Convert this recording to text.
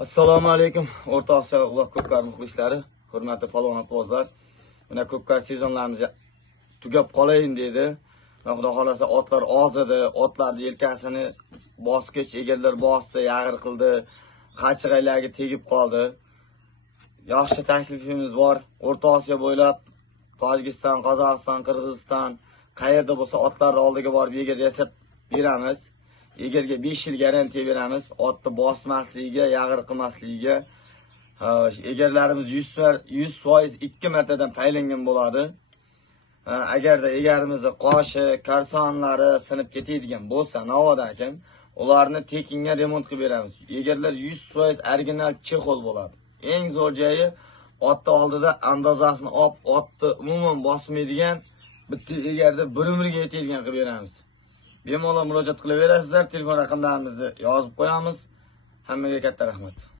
Assalomu alaykum. O'rta Osiyo uloq ko'pkar muxlislari, hurmatli palvon bozlar. Mana ko'pkar sezonlarimiz tugab qolayin dedi. Xudo xolasa otlar oz edi, otlarning yelkasini bosqich egarlar bosdi, yag'ir qildi, qachig'aylarga tegib qoldi. Yaxshi taklifimiz bor. O'rta Osiyo bo'ylab Tojikiston, Qozog'iston, Qirg'iziston qayerda bo'lsa otlarni oldiga borib egar yasab beramiz. Egarga 5 yil garantiya beramiz. Otni bosmasligiga, yag'ir qilmasligiga. Egarlarimiz 100% 2 martadan paylangan bo'ladi. Agarda egarimizni qoshi, karsonlari sinib ketadigan bo'lsa, navodakim, ularni tekinga remont qilib beramiz. Egarlar 100% original chexol bo'ladi. Eng zo'r joyi otni oldida andozasini olib, otni umuman bosmaydigan bitta egarda bir umrga yetadigan qilib beramiz. Bemalol murojaat qilaverasizlar, telefon raqamlarimizni yozib qo'yamiz. Hammaga katta rahmat.